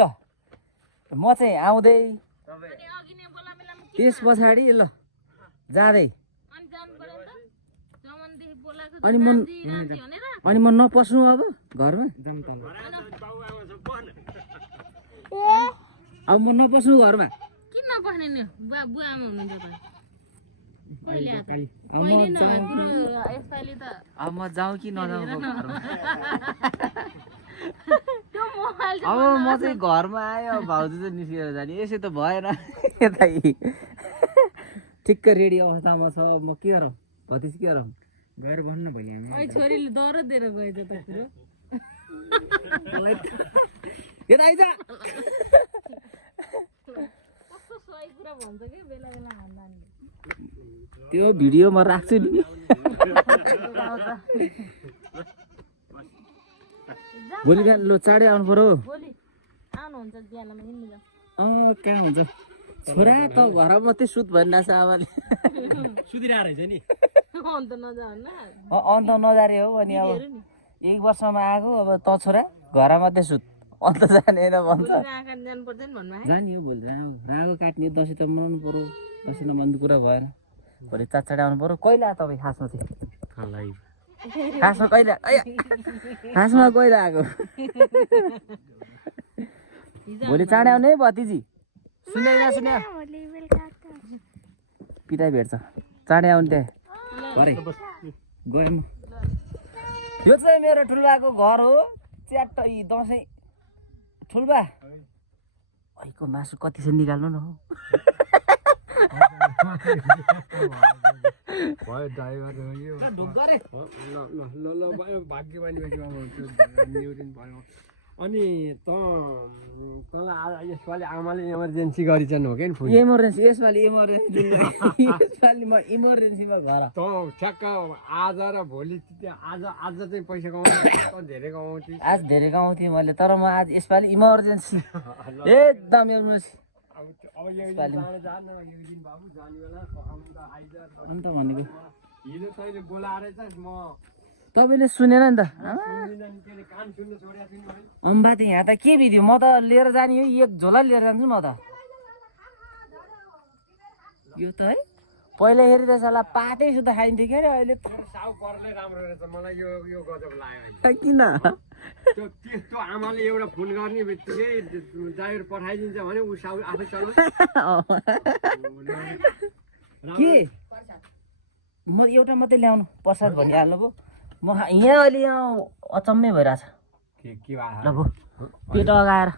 ल म चाहिँ आउँदै त्यस पछाडि ल जाँदै अनि म नपस्नु अब घरमा अब म नपस्नु घरमा किन नपस्ने नि बुवा आमा हुनुहुन्छ त अब म जाउँ कि नजाउँ घरमा अब म चाहिँ घरमा आयो भाउजू चाहिँ निस्केर जाने यसो त भएन यता ठिक्क रेडी अवस्थामा छ म के गरौँ भतिज के गरौँ गएर भन्नु भोलि हामी छोरीले दर दिएर गएछ त कुरो यता आइज कस्तो सही कुरा भन्छ के बेला बेला भन्दा नि त्यो भिडियो म राख्छु नि भोलि बिहान लो चाँडै आउनु पर्यो भोलि आउनुहुन्छ बिहानमा हिँड्नु जा कहाँ हुन्छ छोरा त घर मात्रै सुत भनिरहेछ आमाले सुतिरहेको रहेछ नि अन्त नजा होइन अन्त नजारे हो अनि अब 1 वर्षमा आएको अब त छोरा घर मात्रै सुत अन्त जानेन भन्छ जानु पर्दैन भन्नु जाने हो भोलि रागो काट्ने दसैँ त मनाउनु पर्यो दसैँ नमान्नु कुरा भएन भोलि चाँडै आउनु पर्यो कहिले आयो तपाईँ खासमा चाहिँ खासमा कहिले खासमा कहिले आएको भोलि चाँडै आउने है भतिजी सुन्दै नसुन्या पिता भेट्छ चाँडै आउने त्यहाँ घरै गयौँ यो चाहिँ मेरो ठुल्बाको घर हो च्याट्टै दसैँ ठुल्बा अहिको मासु कति छ निकाल्नु न हो अनि तँलाई यसपालि आमाले इमर्जेन्सी गरिछन् हो कि इमर्जेन्सी यसपालि यसपालि म इमर्जेन्सीमा घर त ठ्याक्क आज र भोलि आज चाहिँ पैसा कमाउँछ धेरै कमाउँछु आज धेरै कमाउँथेँ मैले तर म आज यसपालि इमर्जेन्सी एकदम इमर्जेन्सी अन्त भनेको हिजो तैँले बोलाएर चाहिँ म तपाईँले सुनेन नि त अम्बा त यहाँ त के बित्यो म त लिएर जाने हो 1 झोला लिएर जान्छु म त यो त है पहिला हेरी त साला पातै सुत्दा खाइन्थ्यो क्या अहिले साउ पर्ने राम्रो रहेछ मलाई यो गजब लाग्यो किन त्यो आमाले एउटा फोन गर्ने बित्तिकै ड्राइभर पठाइदिन्छ भने ऊ साउ आफै चलाउँछ के म एउटा मात्रै ल्याउनु प्रसाद भनिहाल्नु पो म यहाँ अहिले यहाँ अचम्मै भइरहेछ के भयो ल भो पेट अगाएर